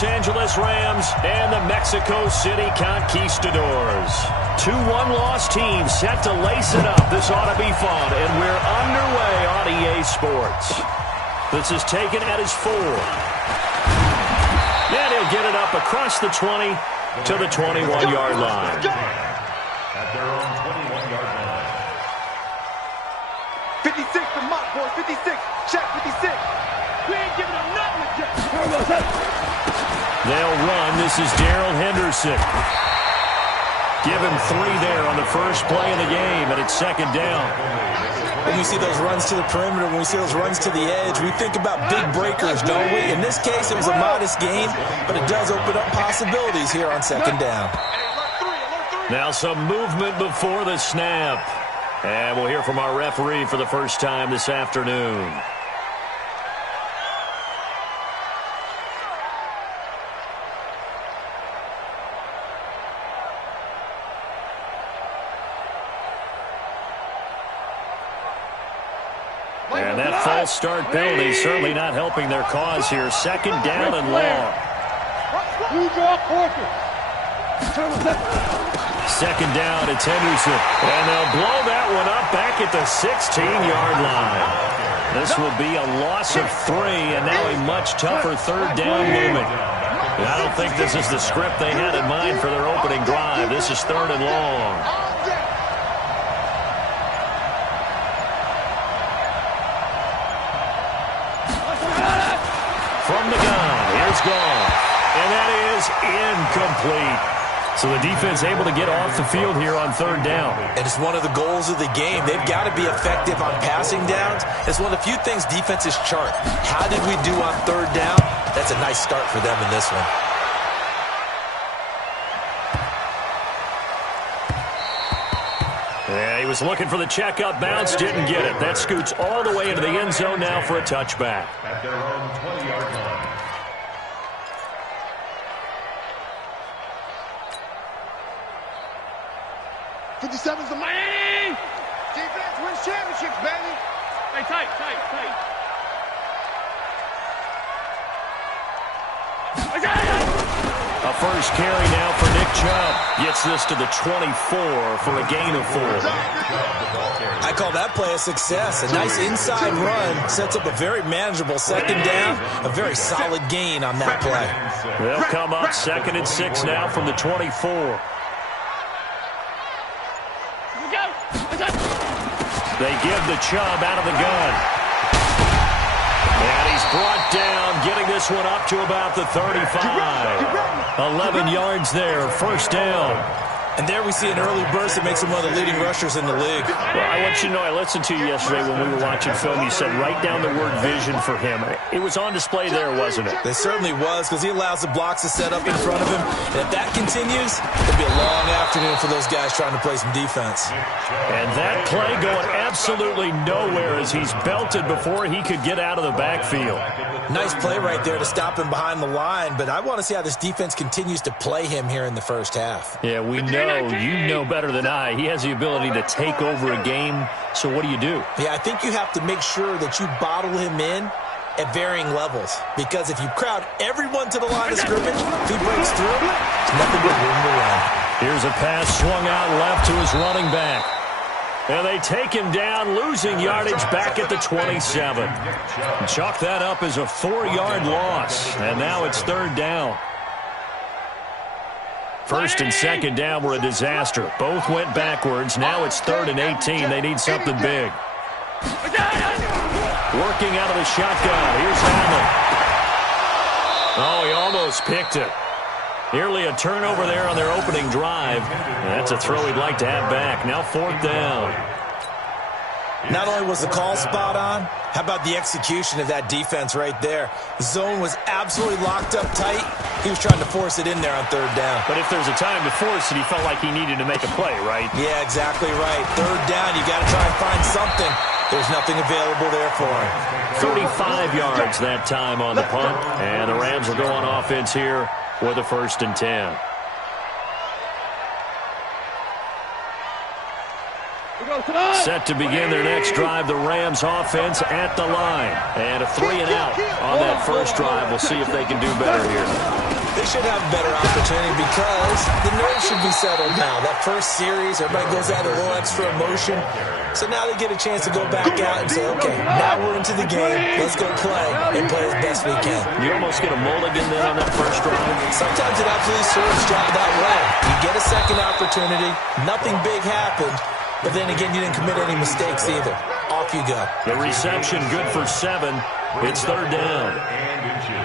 Los Angeles Rams and the Mexico City Conquistadors. 2 one-loss teams set to lace it up. This ought to be fun, and we're underway on EA Sports. This is taken at his 4. And he'll get it up across the 20 to the 21-yard line. At their own 21-yard line. 56 from Mott, boys. 56. Check 56. We ain't giving them nothing again. They'll run. This is Darrell Henderson. Give him 3 there on the first play of the game, and it's second down. When we see those runs to the perimeter, when we see those runs to the edge, we think about big breakers, don't we? In this case, it was a modest gain, but it does open up possibilities here on second down. Now some movement before the snap. And we'll hear from our referee for the first time this afternoon. And that false start penalty certainly not helping their cause here. Second down and long. Second down, it's Henderson. And they'll blow that one up back at the 16-yard line. This will be a loss of 3, and now a much tougher third down movement. I don't think this is the script they had in mind for their opening drive. This is third and long. From the gun, here's Goff. And that is incomplete. So the defense able to get off the field here on third down. And it's one of the goals of the game. They've got to be effective on passing downs. It's one of the few things defenses chart. How did we do on third down? That's a nice start for them in this one. Yeah, he was looking for the checkup bounce, didn't get it. That scoots all the way into the end zone now for a touchback. At their own 20-yard line. 57's the Miami! Defense wins championships, baby! Hey, tight. A first carry now for Nick Chubb. Gets this to the 24 for a gain of 4. I call that play a success. A nice inside run sets up a very manageable second down. A very solid gain on that play. They'll come up 2nd and 6 now from the 24. They give the Chubb out of the gun. And he's brought down, getting this one up to about the 35. 11 yards there, first down. And there we see an early burst that makes him one of the leading rushers in the league. Well, I want you to know, I listened to you yesterday when we were watching film. You said write down the word vision for him. It was on display there, wasn't it? It certainly was, because he allows the blocks to set up in front of him. And if that continues, it'll be a long afternoon for those guys trying to play some defense. And that play going absolutely nowhere as he's belted before he could get out of the backfield. Nice play right there to stop him behind the line, but I want to see how this defense continues to play him here in the first half. Yeah, we know. You know better than I. He has the ability to take over a game, so what do you do? Yeah, I think you have to make sure that you bottle him in at varying levels, because if you crowd everyone to the line of scrimmage, if he breaks through, there's nothing but room to run. Here's a pass swung out left to his running back. And they take him down, losing yardage back at the 27. Chalk that up as a 4-yard loss, and now it's third down. First and second down were a disaster. Both went backwards. Now it's 3rd and 18. They need something big. Working out of the shotgun. Here's Hamlin. Oh, he almost picked it. Nearly a turnover there on their opening drive. That's a throw he'd like to have back. Now 4th down. Not only was the call spot on, how about the execution of that defense right there? The zone was absolutely locked up tight. He was trying to force it in there on 3rd down. But if there's a time to force it, he felt like he needed to make a play, right? Yeah, exactly right. 3rd down, you got to try and find something. There's nothing available there for him. 35 yards that time on the punt. And the Rams will go on offense here with a 1st and 10. Set to begin their next drive, the Rams offense at the line. And a 3-and-out on that first drive. We'll see if they can do better here. should have a better opportunity because the nerves should be settled now. That first series, everybody goes out a little extra emotion. So now they get a chance to go back out and say, okay, now we're into the game. Let's go play and play as best we can. You almost get a mulligan then on that first drive. Sometimes it absolutely serves job that way. You get a second opportunity. Nothing big happened. But then again, you didn't commit any mistakes either. Off you go. The reception good for 7. It's third down. And inches.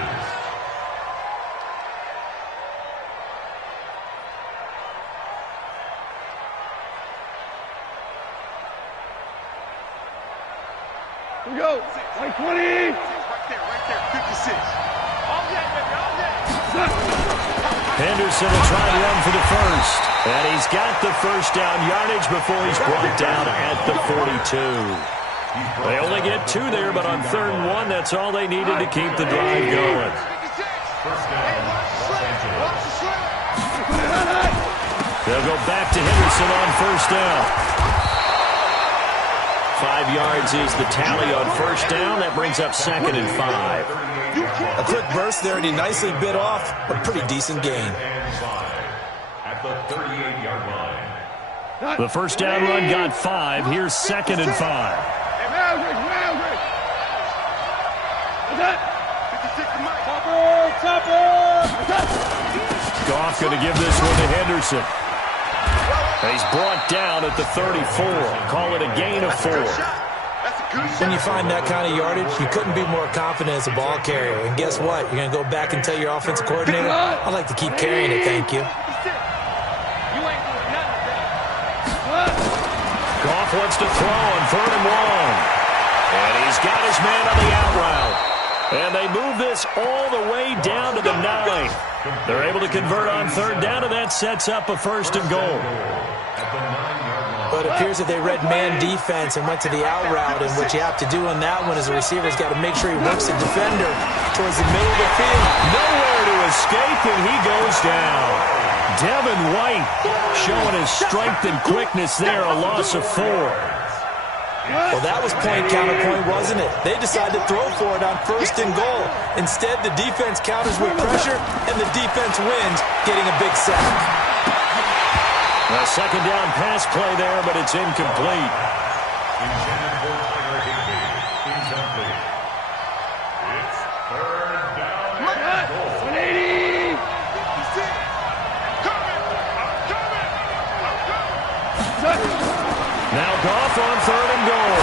Here we go. 20. Right there. 56. All day, baby, all day. Henderson will try to run for the first. And he's got the first down yardage before he's brought down at the 42. They only get 2 there, but on 3rd and 1, that's all they needed to keep the drive going. First down, Los Angeles. They'll go back to Henderson on first down. 5 yards is the tally on first down. That brings up 2nd and 5. A quick burst there, and he nicely bit off a pretty decent gain. At the 38-yard line. The first down run got 5. Here's 2nd and 5. Goff going to give this one to Henderson. He's brought down at the 34. Call it a gain of 4. When you find that kind of yardage, you couldn't be more confident as a ball carrier. And guess what? You're going to go back and tell your offensive coordinator, I'd like to keep carrying it, thank you. Goff wants to throw on 3rd and 1. And he's got his man on the out route. And they move this all the way down to the 9. They're able to convert on 3rd down, and that sets up a 1st and goal. But it appears that they read man defense and went to the out route, and what you have to do on that one is the receiver's got to make sure he works the defender towards the middle of the field. Nowhere to escape, and he goes down. Devin White showing his strength and quickness there, a loss of 4. Well, that was point counterpoint, wasn't it? They decided to throw for it on 1st and goal. Instead, the defense counters with pressure, and the defense wins, getting a big sack. A 2nd down pass play there, but it's incomplete. Intended for Tyler Higbee. Incomplete. It's 3rd down and goal. 180. Now Goff on 3rd and goal.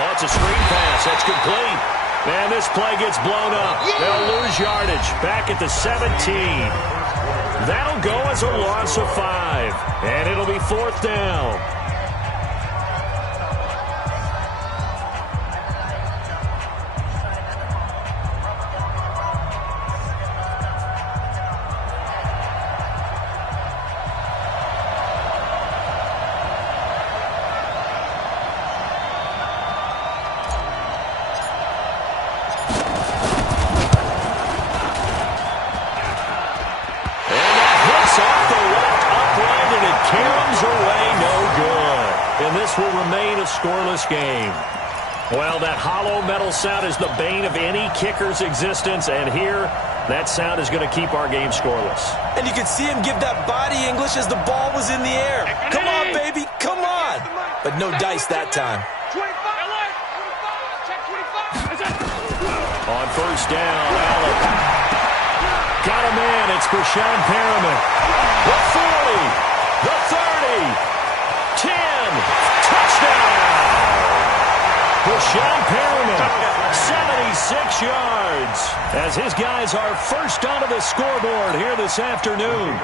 Oh, it's a screen pass. That's complete. Man, this play gets blown up. They'll lose yardage. Back at the 17. That'll go as a loss of 5. And it'll be 4th down. Will remain a scoreless game. Well, that hollow metal sound is the bane of any kicker's existence, and here, that sound is going to keep our game scoreless. And you could see him give that body English as the ball was in the air. Come on, baby, come on. But no dice that time. On first down, Allen. Got a man, it's Brashad Perriman. The 40, the 30, 10. Touchdown! Brashad Perriman, 76 yards, as his guys are first onto the scoreboard here this afternoon.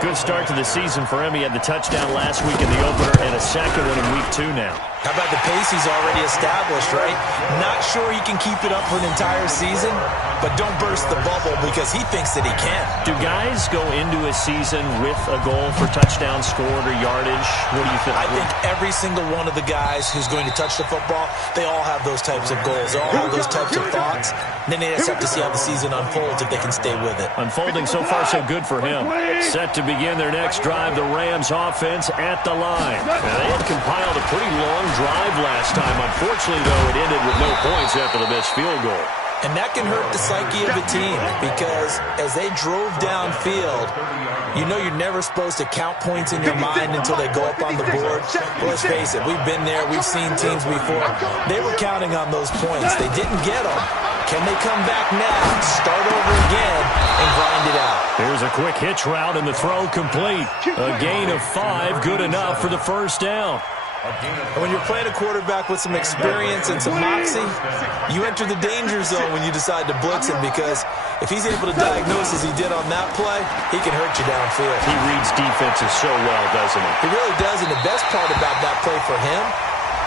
Good start to the season for him. He had the touchdown last week in the opener and a second one in week 2 now. How about the pace he's already established, right? Not sure he can keep it up for an entire season, but don't burst the bubble because he thinks that he can. Do guys go into a season with a goal for touchdown scored or yardage? What do you think? I think every single one of the guys who's going to touch the football, they all have those types of goals. They all have those types of thoughts. And then they just have to see how the season unfolds if they can stay with it. Unfolding so far so good for him. Set to begin their next drive, the Rams offense at the line. Now, they had compiled a pretty long drive last time. Unfortunately, though, it ended with no points after the missed field goal. And that can hurt the psyche of a team because as they drove downfield, you know you're never supposed to count points in your mind until they go up on the board. But let's face it, we've been there. We've seen teams before. They were counting on those points. They didn't get them. Can they come back now, start over again, and grind it out? Here's a quick hitch route, and the throw complete. A gain of 5, good enough for the first down. And when you're playing a quarterback with some experience and some moxie, you enter the danger zone when you decide to blitz him because if he's able to diagnose as he did on that play, he can hurt you downfield. He reads defenses so well, doesn't he? He really does, and the best part about that play for him,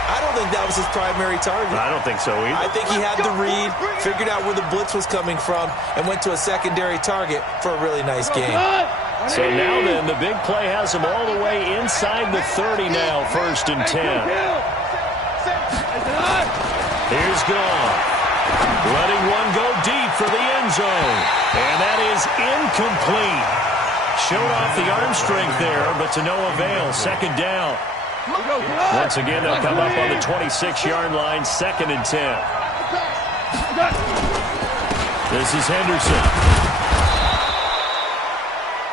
I don't think that was his primary target. I don't think so either. I think he had the read, figured out where the blitz was coming from, and went to a secondary target for a really nice game. So now then, the big play has him all the way inside the 30 now, 1st and 10. Here's Goff. Letting one go deep for the end zone. And that is incomplete. Showed off the arm strength there, but to no avail. 2nd down. Once again, they'll come up on the 26-yard line, 2nd and 10. This is Henderson.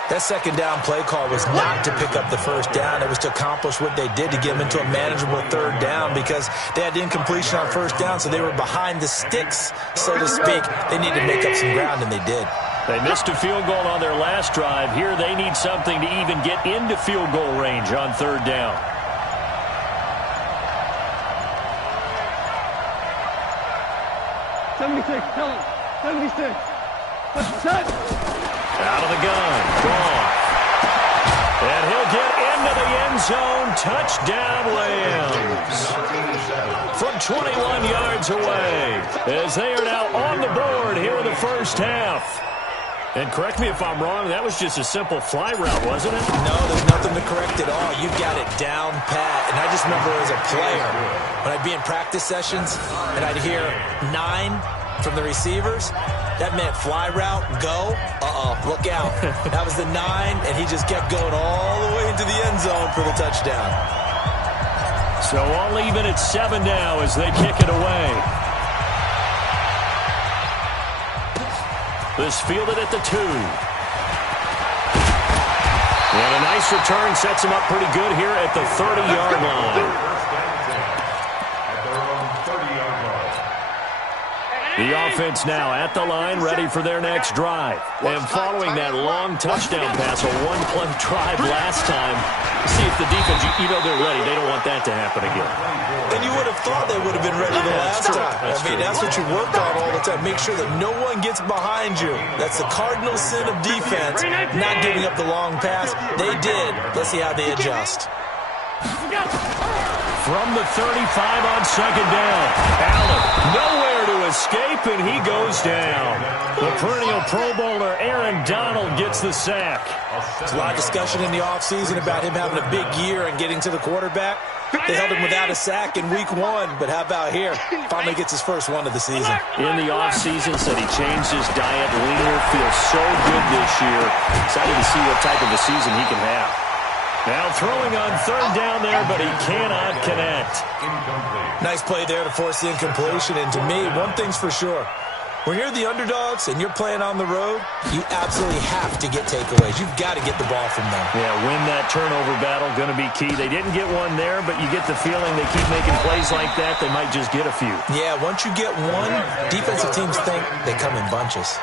That 2nd down play call was not to pick up the 1st down. It was to accomplish what they did to get them into a manageable 3rd down because they had incompletion on 1st down, so they were behind the sticks, so to speak. They needed to make up some ground, and they did. They missed a field goal on their last drive. Here they need something to even get into field goal range on 3rd down. Tell him. 76. Set. Out of the gun. Goff. And he'll get into the end zone. Touchdown, Rams. From 21 yards away. As they are now on the board here in the 1st half. And correct me if I'm wrong, that was just a simple fly route, wasn't it? No, there's nothing to correct at all. You got it down pat. And I just remember as a player, when I'd be in practice sessions and I'd hear 9 from the receivers, that meant fly route, go, look out. That was the 9, and he just kept going all the way into the end zone for the touchdown. So all even at 7 now as they kick it away. This fielded at the 2. And a nice return sets him up pretty good here at the 30-yard line. The offense now at the line, ready for their next drive. And following that long touchdown pass, a one-play drive last time, see if the defense, you know they're ready. They don't want that to happen again. And you would have thought they would have been ready the last time. That's what you work on all the time. Make sure that no one gets behind you. That's the cardinal sin of defense, not giving up the long pass. They did. Let's see how they adjust. From the 35 on 2nd down. Allen, nowhere to escape, and he goes down. The perennial Pro Bowler Aaron Donald gets the sack. There's a lot of discussion in the offseason about him having a big year and getting to the quarterback. They held him without a sack in week 1, but how about here? Finally gets his first one of the season. In the offseason, said he changed his diet, leaner, feels so good this year. Excited to see what type of a season he can have. Now throwing on 3rd down there, but he cannot connect. Nice play there to force the incompletion. And to me, one thing's for sure. When you're the underdogs and you're playing on the road, you absolutely have to get takeaways. You've got to get the ball from them. Yeah, win that turnover battle, going to be key. They didn't get one there, but you get the feeling they keep making plays like that, they might just get a few. Yeah, once you get one, defensive teams think they come in bunches.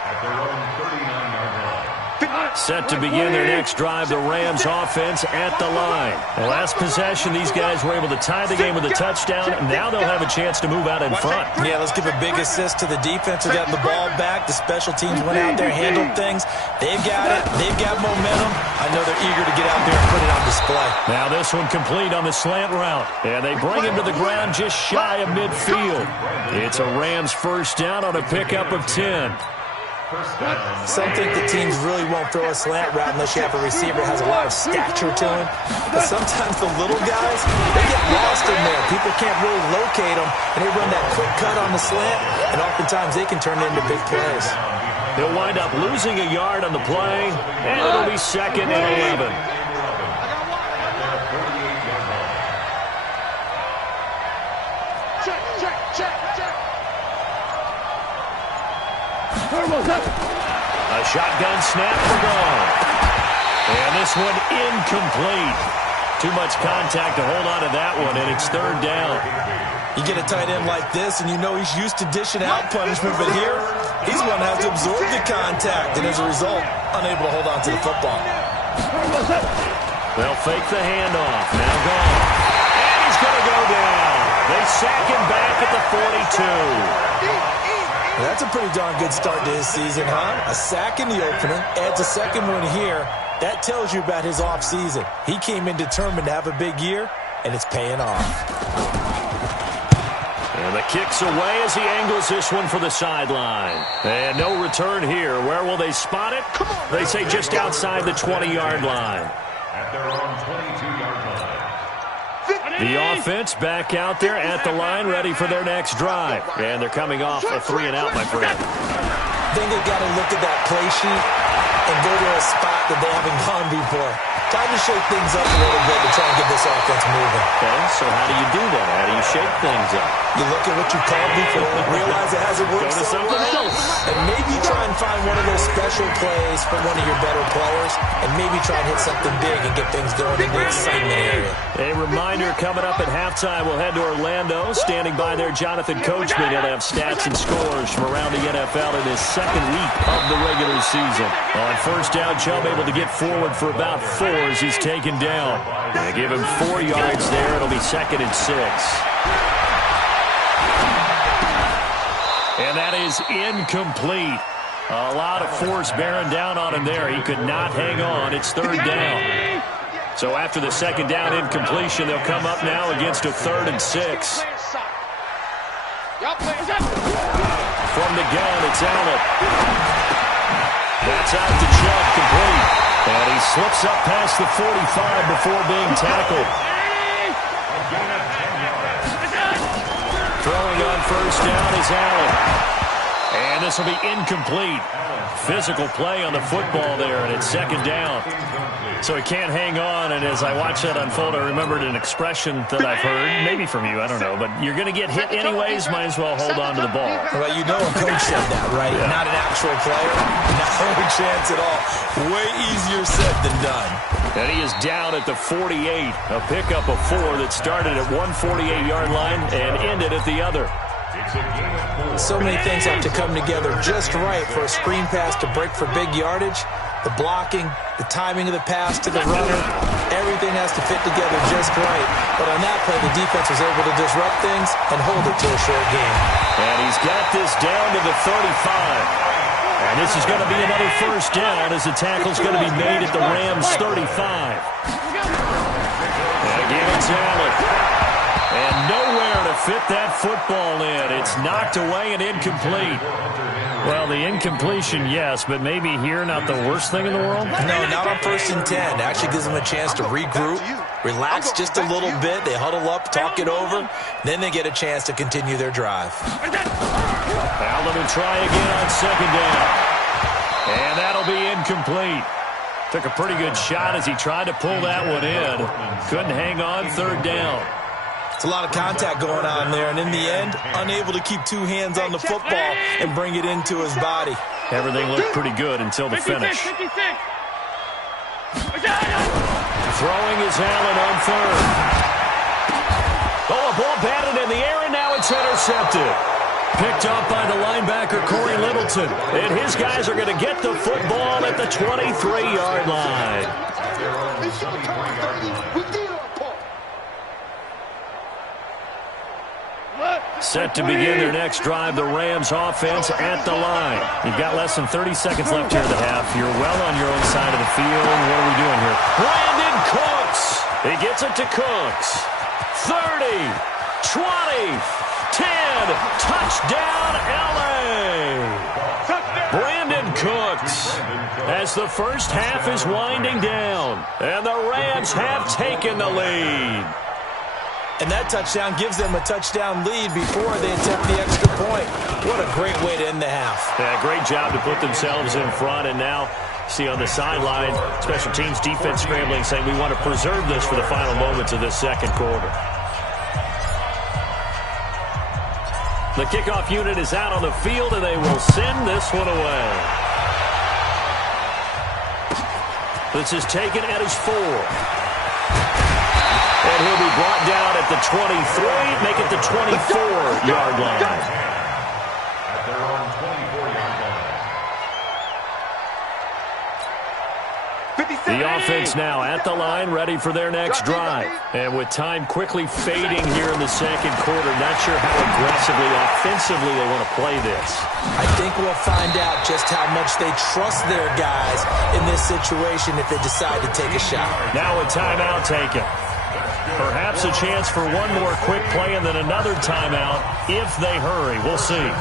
Set to begin their next drive, the Rams offense at the line. The last possession, these guys were able to tie the game with a touchdown. Now they'll have a chance to move out in front. Yeah, let's give a big assist to the defense who got the ball back. The special teams went out there, handled things. They've got it. They've got momentum. I know they're eager to get out there and put it on display. Now this one complete on the slant route. And they bring him to the ground just shy of midfield. It's a Rams 1st down on a pickup of 10. Some think the teams really won't throw a slant route unless you have a receiver that has a lot of stature to him. But sometimes the little guys, they get lost in there. People can't really locate them, and they run that quick cut on the slant, and oftentimes they can turn it into big plays. He'll wind up losing a yard on the play, and it'll be 2nd and 11. A shotgun snap for gone. And this one incomplete. Too much contact to hold on to that one, and it's third down. You get a tight end like this, and you know he's used to dishing out punishment, but here, he's one that has to absorb the contact, and as a result, unable to hold on to the football. They'll fake the handoff. Now gone. And he's going to go down. They sack him back at the 42. That's a pretty darn good start to his season, huh? A sack in the opener, adds a second one here. That tells you about his offseason. He came in determined to have a big year, and it's paying off. And the kick's away as he angles this one for the sideline. And no return here. Where will they spot it? They say just outside the 20-yard line. At their own 22-yard line. The offense back out there at the line, ready for their next drive. And they're coming off a 3-and-out, my friend. I think they've got to look at that play sheet and go to a spot that they haven't gone before. Time to shake things up a little bit to try and get this offense moving. Okay, so how do you do that? How do you shake things up? You look at what you called before, realize it hasn't worked Go to so something well, else. and maybe try and find one of those special plays for one of your better players, and maybe try and hit something big and get things going in the excitement area. A reminder coming up at halftime, we'll head to Orlando. Standing by there, Jonathan Coachman. He'll have stats and scores from around the NFL in his second week of the regular season. On first down, Chubb able to get forward for about 4 as he's taken down. They give him 4 yards there. It'll be 2nd and 6. And that is incomplete. A lot of force bearing down on him there. He could not hang on. It's 3rd down. So after the 2nd down incompletion, they'll come up now against a 3rd and 6. From the gun, it's Allen. That's out to Chubb, complete. And he slips up past the 45 before being tackled. Throwing on first down is Allen. And this will be incomplete. Physical play on the football there, and it's 2nd down. So he can't hang on, and as I watch that unfold, I remembered an expression that I've heard, maybe from you, I don't know, but you're going to get hit anyways, might as well hold on to the ball. Well, you know a coach said that, right? Yeah. Not an actual player. No chance at all. Way easier said than done. And he is down at the 48. A pickup of 4 that started at one 48-yard line and ended at the other. So many things have to come together just right for a screen pass to break for big yardage. The blocking, the timing of the pass to the runner, everything has to fit together just right. But on that play, the defense was able to disrupt things and hold it to a short game. And he's got this down to the 35. And this is going to be another first down as the tackle's going to be made at the Rams' 35. And again, it's Allen. And nowhere to fit that football in. It's knocked away and incomplete. Well, the incompletion, yes, but maybe here not the worst thing in the world? No, not on 1st and 10. Actually gives them a chance to regroup, relax just a little bit. They huddle up, talk it over. Then they get a chance to continue their drive. Allen will try again on 2nd down. And that'll be incomplete. Took a pretty good shot as he tried to pull that one in. Couldn't hang on, 3rd down. It's a lot of contact going on there, and in the end, unable to keep 2 hands on the football and bring it into his body. Everything looked pretty good until the finish. Throwing is Allen on 3rd. Oh, a ball batted in the air, and now it's intercepted. Picked up by the linebacker, Corey Littleton. And his guys are going to get the football at the 23-yard line. Set to begin their next drive, the Rams offense at the line. You've got less than 30 seconds left here in the half. You're well on your own side of the field. What are we doing here? Brandon Cooks. He gets it to Cooks. 30, 20, 10. Touchdown, L.A. Brandon Cooks as the first half is winding down. And the Rams have taken the lead. And that touchdown gives them a touchdown lead before they attempt the extra point. What a great way to end the half. Yeah, great job to put themselves in front. And now, see on the sideline, special teams defense scrambling, saying we want to preserve this for the final moments of this 2nd quarter. The kickoff unit is out on the field, and they will send this one away. This is taken at his 4. And he'll be brought down at the 23, make it the 24-yard line. At their own 24-yard line. The offense now at the line, ready for their next drive. And with time quickly fading here in the second quarter, not sure how aggressively, offensively they want to play this. I think we'll find out just how much they trust their guys in this situation if they decide to take a shot. Now a timeout taken. Perhaps a chance for one more quick play and then another timeout if they hurry. We'll see.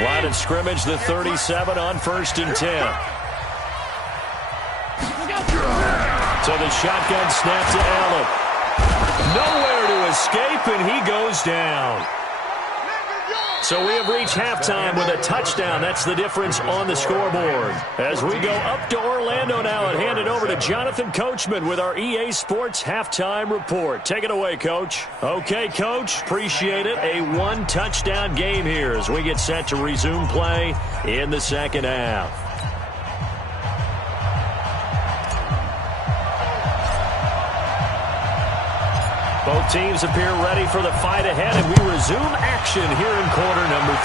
Line of scrimmage, the 37 on 1st and 10. So the shotgun snap to Allen. Nowhere to escape, and he goes down. So we have reached halftime with a touchdown. That's the difference on the scoreboard. As we go up to Orlando now and hand it over to Jonathan Coachman with our EA Sports Halftime Report. Take it away, Coach. Okay, Coach. Appreciate it. A one-touchdown game here as we get set to resume play in the second half. Both teams appear ready for the fight ahead, and we resume action here in quarter number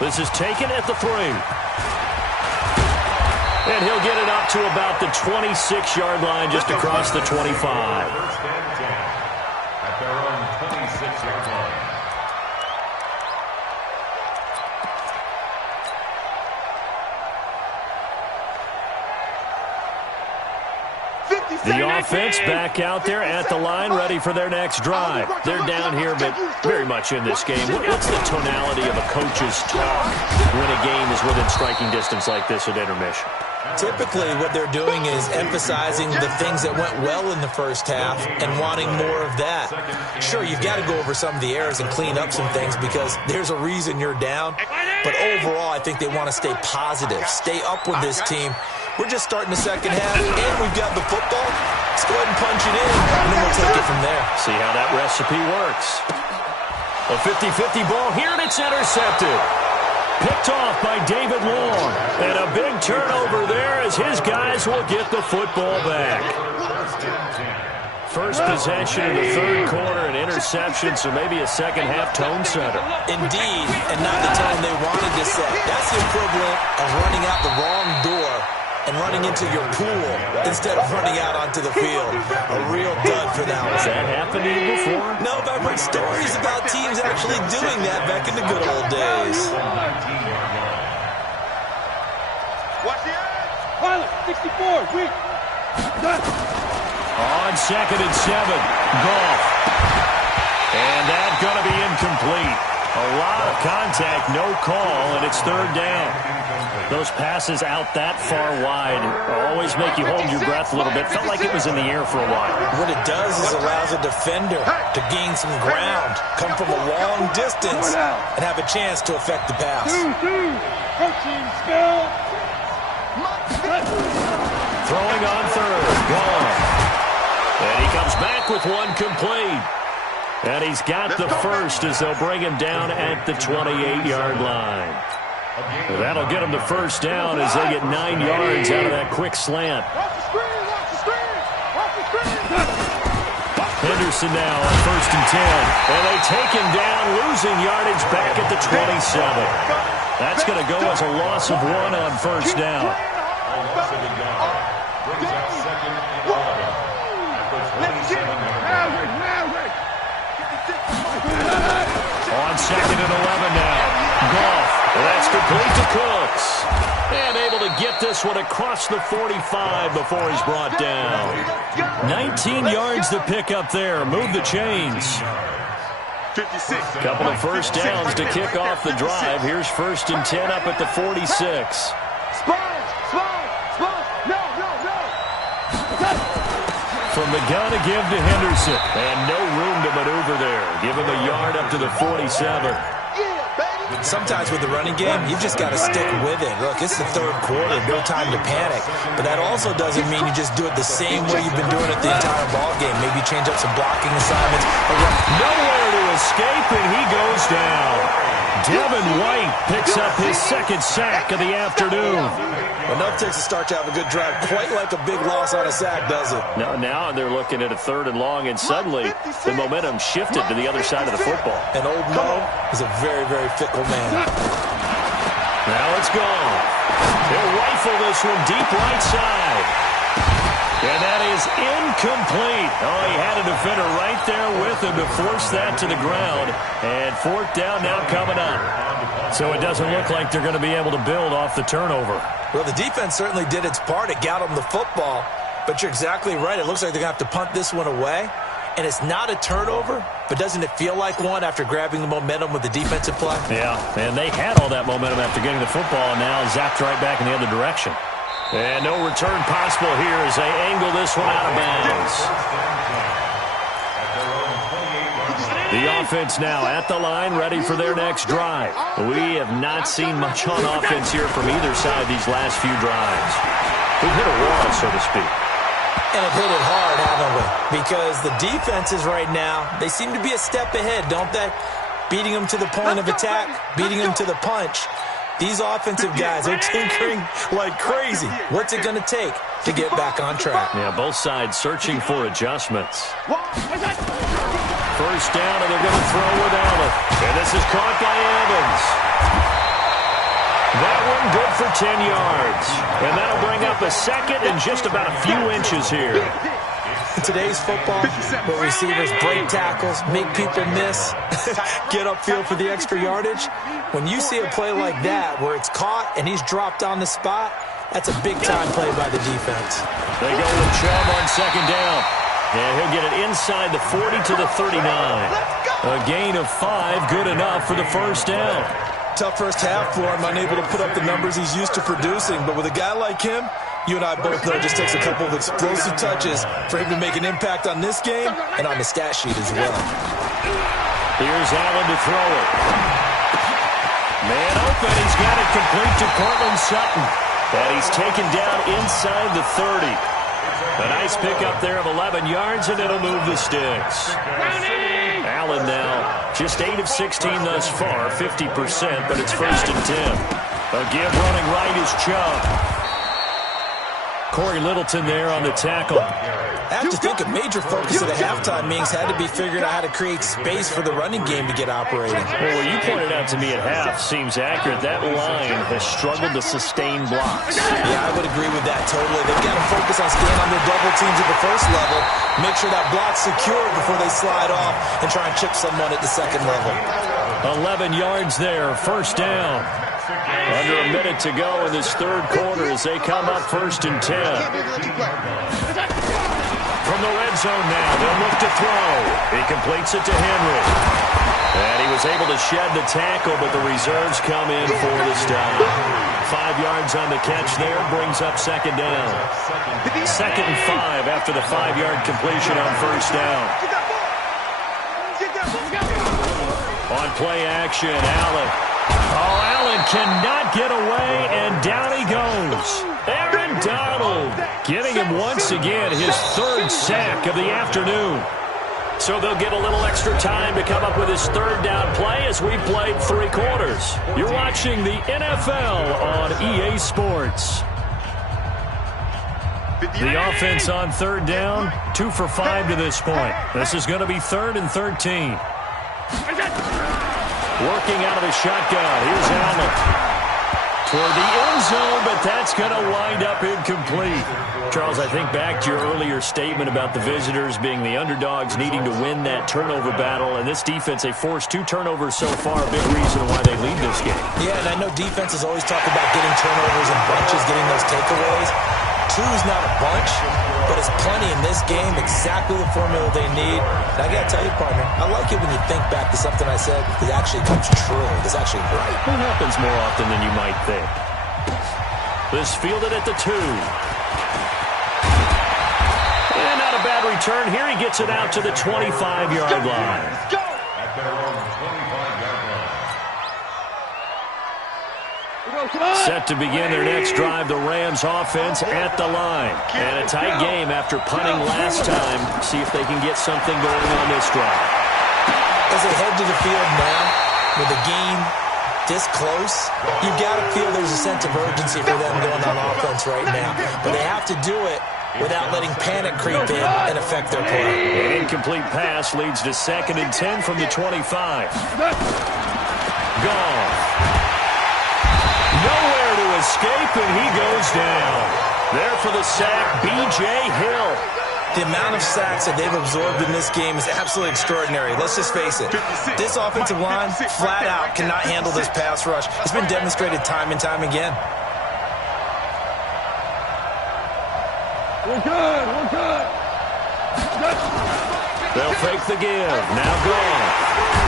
3. This is taken at the 3. And he'll get it up to about the 26-yard line, just across the 25. First and 10 at their own 26-yard line. The offense back out there at the line, ready for their next drive. They're down here, but very much in this game. What's the tonality of a coach's talk when a game is within striking distance like this at intermission? Typically, what they're doing is emphasizing the things that went well in the first half and wanting more of that. Sure, you've got to go over some of the errors and clean up some things because there's a reason you're down. But overall, I think they want to stay positive, stay up with this team. We're just starting the second half, and we've got the football. Let's go ahead and punch it in, and then we'll take it from there. See how that recipe works. A 50-50 ball here, and it's intercepted. Picked off by David Long. And a big turnover there as his guys will get the football back. First possession of the third quarter, an interception, so maybe a second-half tone setter. Indeed, and not the tone they wanted to set. That's the equivalent of running out the wrong door and running into your pool instead of running out onto the field. A real dud for that one. Has that happened to you before? No, but I've heard stories about teams actually doing that back in the good old days. Watch the edge. Pilot, 64, weak. On 2nd and 7, Goff. And that's going to be incomplete. A lot of contact, no call, and it's third down. Those passes out that far wide always make you hold your breath a little bit. Felt like it was in the air for a while. What it does is allows a defender to gain some ground, come from a long distance, and have a chance to affect the pass. Coaching skill. Throwing on third, gone. And he comes back with one complete. And he's got the first as they'll bring him down at the 28-yard line. That'll get him to first down as they get 9 yards out of that quick slant. Henderson now on 1st and 10. And they take him down, losing yardage back at the 27. That's going to go as a loss of 1 on first down. Brings up 2nd and 11 at the 27-yard line. On 2nd and 11 now. Goff. That's complete to Cooks. And able to get this one across the 45 before he's brought down. 19 yards to pick up there. Move the chains. 56. Couple of first downs to kick off the drive. Here's 1st and 10 up at the 46. From the gun to give to Henderson. And no room to maneuver there. Give him a yard up to the 47. Yeah, baby. Sometimes with the running game, you've just got to stick with it. Look, it's the third quarter, no time to panic. But that also doesn't mean you just do it the same way you've been doing it the entire ball game. Maybe change up some blocking assignments. Nowhere to escape, and he goes down. Devin White picks up his second sack of the afternoon. Enough takes a start to have a good drive. Quite like a big loss on a sack, does it? Now they're looking at a 3rd and long, and suddenly the momentum shifted to the other side of the football. And old Mo is a very, very fickle man. Now it's gone. He'll rifle this one deep right side. And that is incomplete. Oh, he had a defender right there with him to force that to the ground. And 4th down now coming up. So it doesn't look like they're going to be able to build off the turnover. Well, the defense certainly did its part. It got them the football. But you're exactly right. It looks like they're going to have to punt this one away. And it's not a turnover, but doesn't it feel like one after grabbing the momentum with the defensive play? Yeah, and they had all that momentum after getting the football, and now zapped right back in the other direction. And no return possible here as they angle this one out of bounds. The offense now at the line, ready for their next drive. We have not seen much on offense here from either side these last few drives. We've hit a wall, so to speak. And have hit it hard, haven't we? Because the defenses right now, they seem to be a step ahead, don't they? Beating them to the point of attack, beating them to the punch. These offensive guys are tinkering like crazy. What's it going to take to get back on track? Yeah, both sides searching for adjustments. First down, and they're going to throw with Allen. And this is caught by Evans. That one good for 10 yards. And that'll bring up a second and just about a few inches here. In today's football, where receivers break tackles, make people miss, get upfield for the extra yardage, when you see a play like that where it's caught and he's dropped on the spot, that's a big-time play by the defense. They go with Chubb on 2nd down. And he'll get it inside the 40 to the 39. A gain of 5, good enough for the first down. Tough first half for him, unable to put up the numbers he's used to producing. But with a guy like him, you and I both know it just takes a couple of explosive touches for him to make an impact on this game and on the stat sheet as well. Here's Allen to throw it. Man open, he's got it complete to Cortland Sutton. And he's taken down inside the 30. A nice pickup there of 11 yards, and it'll move the sticks. Allen now just 8 of 16 thus far, 50%, but it's 1st and 10. A give running right is Chubb. Corey Littleton there on the tackle. I have to think a major focus of the halftime meetings had to be figuring out how to create space for the running game to get operating. Well, what you pointed out to me at half seems accurate. That line has struggled to sustain blocks. Yeah, I would agree with that totally. They've got to focus on staying on their double teams at the first level, make sure that block's secure before they slide off and try and chip someone at the second level. 11 yards there, 1st down. Under a minute to go in this 3rd quarter as they come up 1st and 10. From the red zone now, they'll look to throw. He completes it to Henry. And he was able to shed the tackle, but the reserves come in for the stop. 5 yards on the catch there, brings up 2nd down. 2nd and 5 after the 5-yard completion on 1st down. On play action, Allen. Oh, Allen cannot get away, and down he goes. Aaron Donald getting him once again his 3rd sack of the afternoon. So they'll get a little extra time to come up with his 3rd down play as we played 3 quarters. You're watching the NFL on EA Sports. The offense on 3rd down, 2 for 5 to this point. This is going to be 3rd and 13. Working out of the shotgun. Here's Allen. Toward the end zone, but that's going to wind up incomplete. Charles, I think back to your earlier statement about the visitors being the underdogs needing to win that turnover battle. And this defense, they forced 2 turnovers so far, a big reason why they lead this game. Yeah, and I know defenses always talk about getting turnovers in bunches, getting those takeaways. 2 is not a bunch, but it's plenty in this game, exactly the formula they need. And I got to tell you, partner, I like it when you think back to something I said that actually comes true. It's actually right. It happens more often than you might think. This fielded at the 2. And not a bad return. Here he gets it out to the 25-yard line. Set to begin their next drive, the Rams offense at the line. And a tight game after punting last time. See if they can get something going on this drive. As they head to the field now, with the game this close, you've got to feel there's a sense of urgency for them going on offense right now. But they have to do it without letting panic creep in and affect their play. An incomplete pass leads to 2nd and 10 from the 25. Gone. Nowhere to escape, and he goes down. There for the sack, B.J. Hill. The amount of sacks that they've absorbed in this game is absolutely extraordinary. Let's just face it. This offensive line, flat out, cannot handle this pass rush. It's been demonstrated time and time again. We're good. We're good. They'll fake the give. Now gone.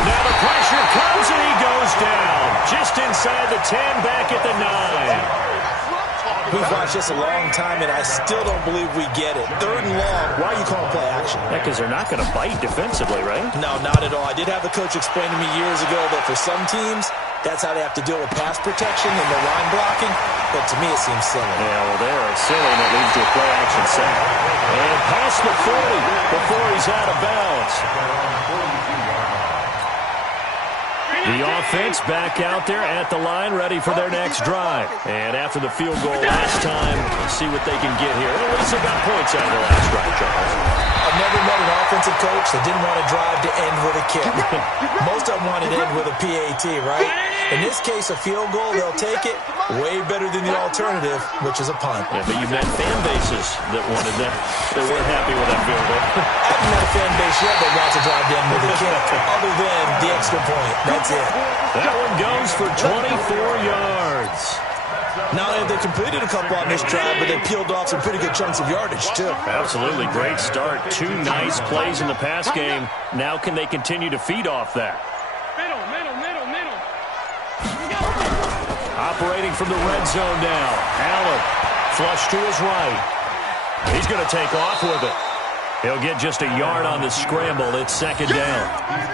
Now the pressure comes, and he goes down. Just inside the 10, back at the 9. We've watched this a long time, and I still don't believe we get it. 3rd and long, why are you calling play action? Yeah, because they're not going to bite defensively, right? No, not at all. I did have a coach explain to me years ago that for some teams, that's how they have to deal with pass protection and the line blocking. But to me, it seems silly. Yeah, well, there it's silly, and it leads to a play action sack. And past the 40 before he's out of bounds. The offense back out there at the line, ready for their next drive. And after the field goal last time, see what they can get here. At least they got points out of the last drive, Charles. I've never met an offensive coach that didn't want a drive to end with a kick. Most of them wanted to end with a PAT, right? In this case, a field goal, they'll take it. Way better than the alternative, which is a punt. Yeah, but you've met fan bases that wanted that. They weren't happy with that field goal. I haven't met a fan base yet that wants a drive to end with a kick, other than the extra point. That's it. That one goes for 24 yards. Not only have they completed a couple on this drive, but they peeled off some pretty good chunks of yardage, too. Absolutely great start. 2 nice plays in the pass game. Now can they continue to feed off that? Middle. Operating from the red zone now. Allen, flush to his right. He's going to take off with it. He'll get just a yard on the scramble. It's 2nd down.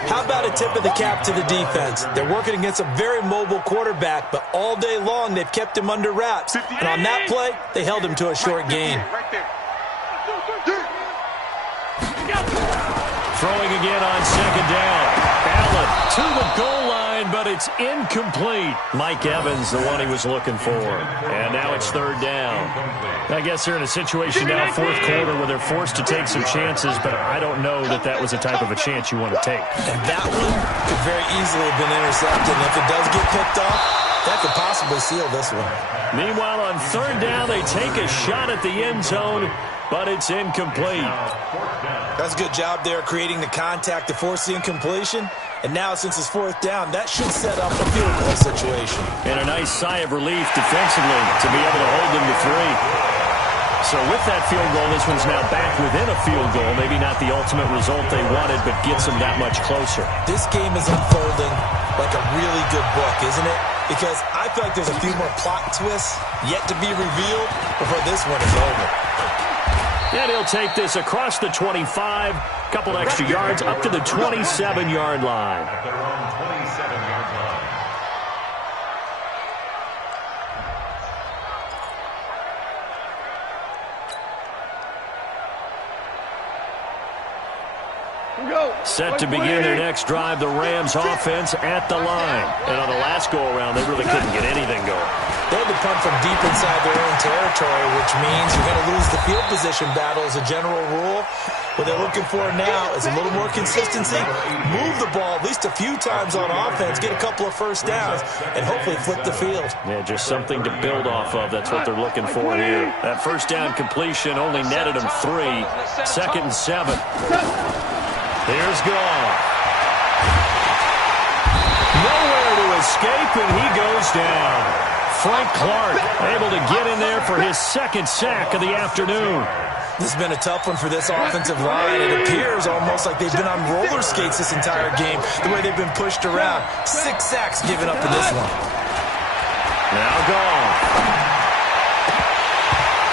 How about a tip of the cap to the defense? They're working against a very mobile quarterback, but all day long they've kept him under wraps. And on that play, they held him to a short gain. Throwing again on 2nd down. Allen to the goal line, but it's incomplete. Mike Evans, the one he was looking for. And now it's 3rd down. I guess they're in a situation now, 4th quarter, where they're forced to take some chances, but I don't know that that was the type of a chance you want to take. And that one could very easily have been intercepted. And if it does get picked off, that could possibly seal this one. Meanwhile, on 3rd down, they take a shot at the end zone, but it's incomplete. That's a good job there creating the contact to force the incompletion. And now, since it's 4th down, that should set up a field goal situation. And a nice sigh of relief defensively to be able to hold them to 3. So with that field goal, this one's now back within a field goal. Maybe not the ultimate result they wanted, but gets them that much closer. This game is unfolding like a really good book, isn't it? Because I feel like there's a few more plot twists yet to be revealed before this one is over. And he'll take this across the 25, couple extra yards up to the 27-yard line. Set to begin their next drive, the Rams offense at the line. And on the last go-around, they really couldn't get anything going. They had to punt from deep inside their own territory, which means you're going to lose the field position battle as a general rule. What they're looking for now is a little more consistency, move the ball at least a few times on offense, get a couple of first downs, and hopefully flip the field. Yeah, just something to build off of. That's what they're looking for here. That first down completion only netted them 3. 2nd and 7. Here's Goff. Nowhere to escape, and he goes down. Frank Clark able to get in there for his 2nd sack of the afternoon. This has been a tough one for this offensive line. It appears almost like they've been on roller skates this entire game, the way they've been pushed around. 6 sacks given up in this one. Now Goff.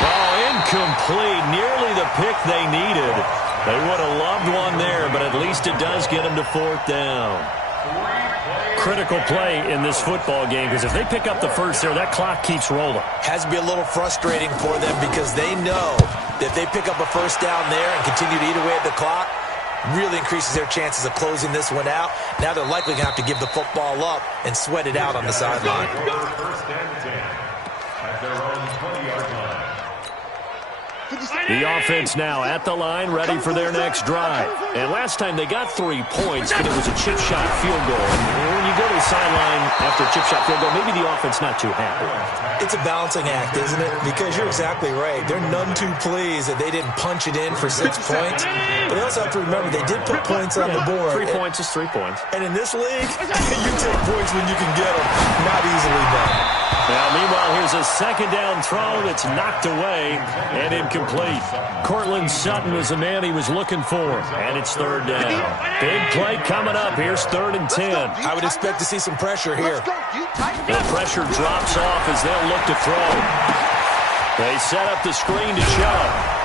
Oh, incomplete. Nearly the pick they needed. They would have loved one there, but at least it does get them to 4th down. Critical play in this football game, because if they pick up the first there, that clock keeps rolling. Has to be a little frustrating for them because they know that if they pick up a first down there and continue to eat away at the clock, really increases their chances of closing this one out. Now they're likely going to have to give the football up and sweat it out on the sideline. First and 10 at their own 20-yard line. The offense now at the line, ready for their next drive. And last time they got 3 points, but it was a chip shot field goal. And when you go to the sideline after a chip shot field goal, maybe the offense not too happy. It's a balancing act, isn't it? Because you're exactly right. They're none too pleased that they didn't punch it in for 6 points. But they also have to remember they did put points on the board. 3 points is 3 points. And in this league, you take points when you can get them. Not easily done. Now, meanwhile, here's a second down throw that's knocked away and incomplete. Cortland Sutton was the man he was looking for, and it's third down. Big play coming up. Here's 3rd and 10. I would expect to see some pressure here. The pressure drops off as they'll look to throw. They set up the screen to Chubb.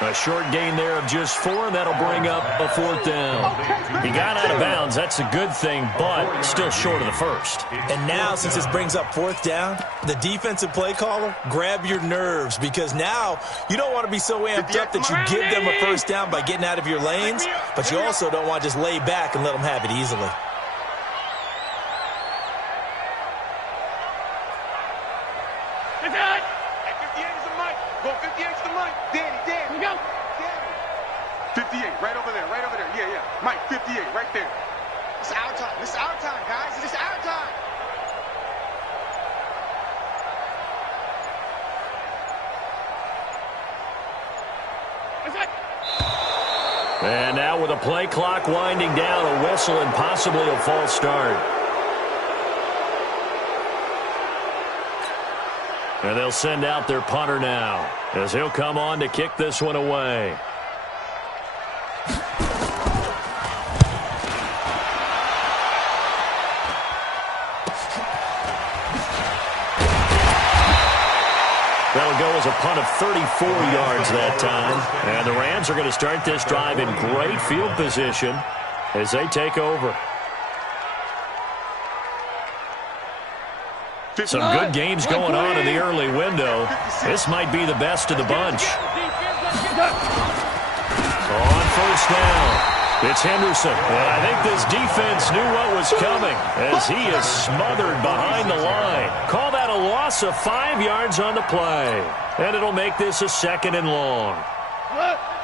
A short gain there of just 4, and that'll bring up a 4th down. He got out of bounds. That's a good thing, but still short of the first. And now, since this brings up 4th down, the defensive play caller, grab your nerves, because now you don't want to be so amped up that you give them a first down by getting out of your lanes, but you also don't want to just lay back and let them have it easily. Right over there. Yeah. Mike, 58, right there. It's our time. This is our time, guys. This is our time. And now with a play clock winding down, a whistle and possibly a false start. And they'll send out their punter now, as he'll come on to kick this one away. That'll go as a punt of 34 yards that time. And the Rams are going to start this drive in great field position as they take over. Some good games going on in the early window. This might be the best of the bunch. On first down, it's Henderson. And I think this defense knew what was coming as he is smothered behind the line. Call that a loss of 5 yards on the play. And it'll make this a 2nd and long.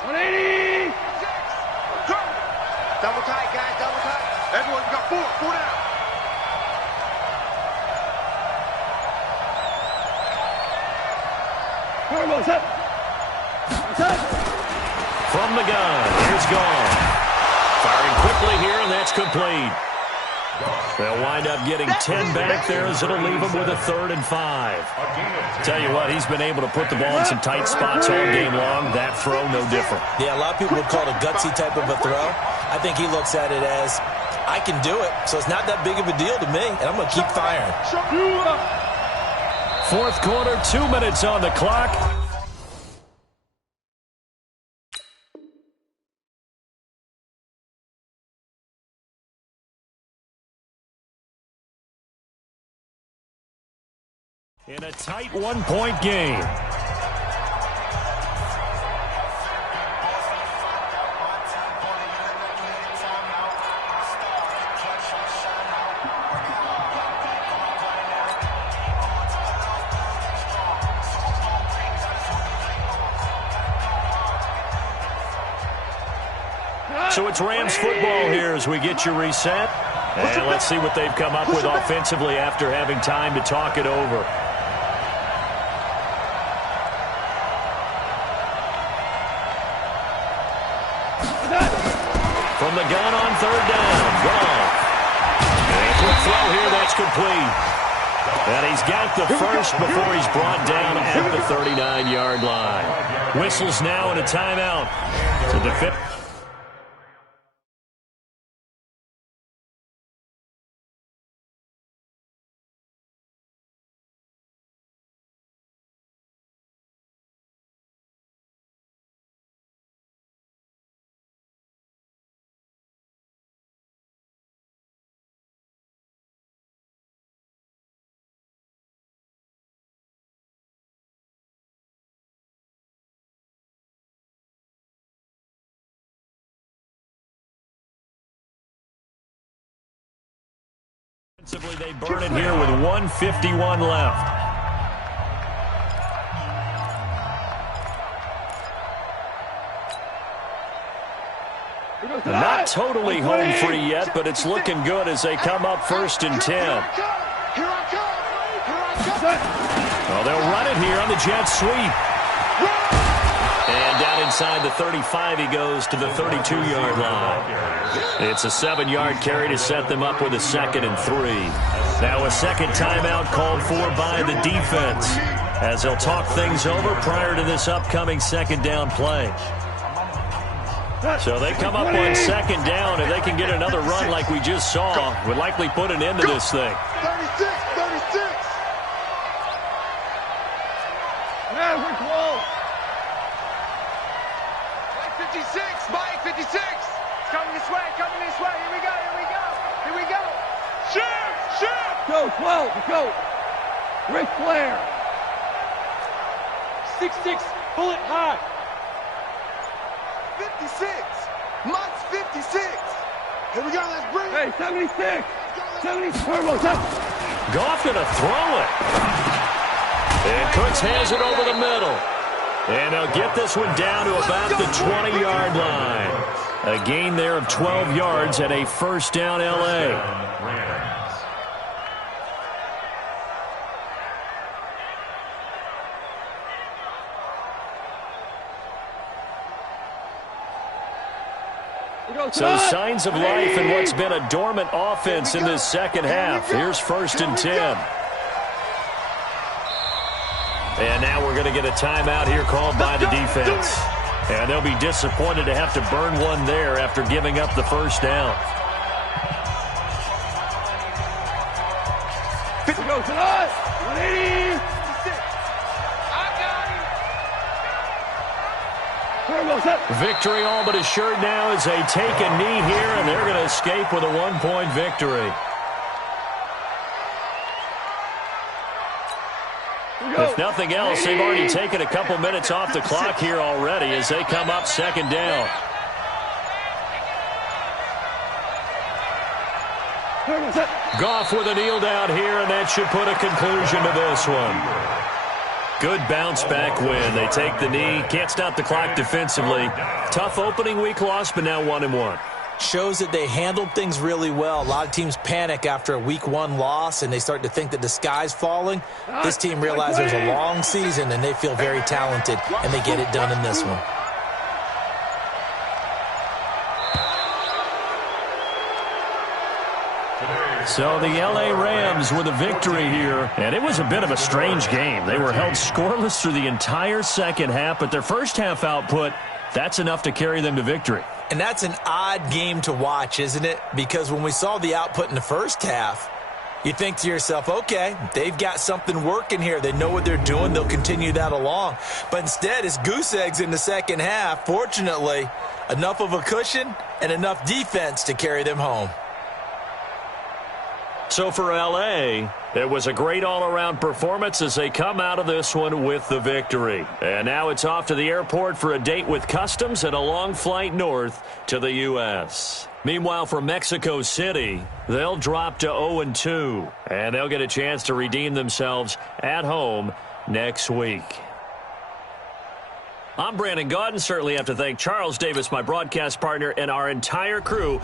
180. Double tight, guys, double tight. Everyone's got 4 down. From the gun, here's gone. Firing quickly here, and that's complete. They'll wind up getting 10 back there as it'll leave them with a 3rd and 5. Tell you what, he's been able to put the ball in some tight spots all game long. That throw, no different. Yeah, a lot of people would call it a gutsy type of a throw. I think he looks at it as, I can do it, so it's not that big of a deal to me, and I'm going to keep firing. 4th quarter, 2 minutes on the clock. In a tight 1-point game. So it's Rams football here as we get you reset. And let's see what they've come up with offensively after having time to talk it over. From the gun on 3rd down. Gone. And a quick throw here. That's complete. And he's got the first before he's brought down at the 39-yard line. Whistles now and a timeout. So the 5th. They burn it here with 1:51 left. Not totally home free yet, but it's looking good as they come up 1st and 10. Well, they'll run it here on the jet sweep. And down inside the 35, he goes to the 32-yard line. It's a 7-yard carry to set them up with a 2nd and 3. Now a second timeout called for by the defense as they'll talk things over prior to this upcoming 2nd down play. So they come up on 2nd down. If they can get another run like we just saw, would likely put an end to this thing. 36. Man, we're close. Mike 56. Mike 56. It's coming this way. Here we go. Shoot. Go, 12. Go. Ric Flair. 6'6". Pull it high. 56. Mike's 56. Here we go. Let's bring it. Hey, 76. 76. Turbo. Goff going to throw it. And Cooks has it over the middle. And they'll get this one down to about the 20-yard line. A gain there of 12 yards and a 1st down L.A. So signs of life in what's been a dormant offense in this second half. Here's 1st and 10. And now we're going to get a timeout here called by the defense. And they'll be disappointed to have to burn one there after giving up the 1st down. Go to us. 180. Victory all but assured now as they take a knee here, and they're going to escape with a 1-point victory. If nothing else, they've already taken a couple minutes off the clock here already as they come up 2nd down. Goff with a kneel down here, and that should put a conclusion to this one. Good bounce-back win. They take the knee. Can't stop the clock defensively. Tough opening week loss, but now 1-1. Shows that they handled things really well. A lot of teams panic after a week 1 loss, and they start to think that the sky's falling. This team realizes there's a long season, and they feel very talented, and they get it done in this one. So the L.A. Rams with a victory here, and it was a bit of a strange game. They were held scoreless through the entire second half, but their first half output, that's enough to carry them to victory. And that's an odd game to watch, isn't it? Because when we saw the output in the first half, you think to yourself, okay, they've got something working here. They know what they're doing. They'll continue that along. But instead, it's goose eggs in the second half. Fortunately, enough of a cushion and enough defense to carry them home. So for L.A., it was a great all-around performance as they come out of this one with the victory. And now it's off to the airport for a date with Customs and a long flight north to the U.S. Meanwhile, for Mexico City, they'll drop to 0-2, and they'll get a chance to redeem themselves at home next week. I'm Brandon Gaudin. Certainly have to thank Charles Davis, my broadcast partner, and our entire crew.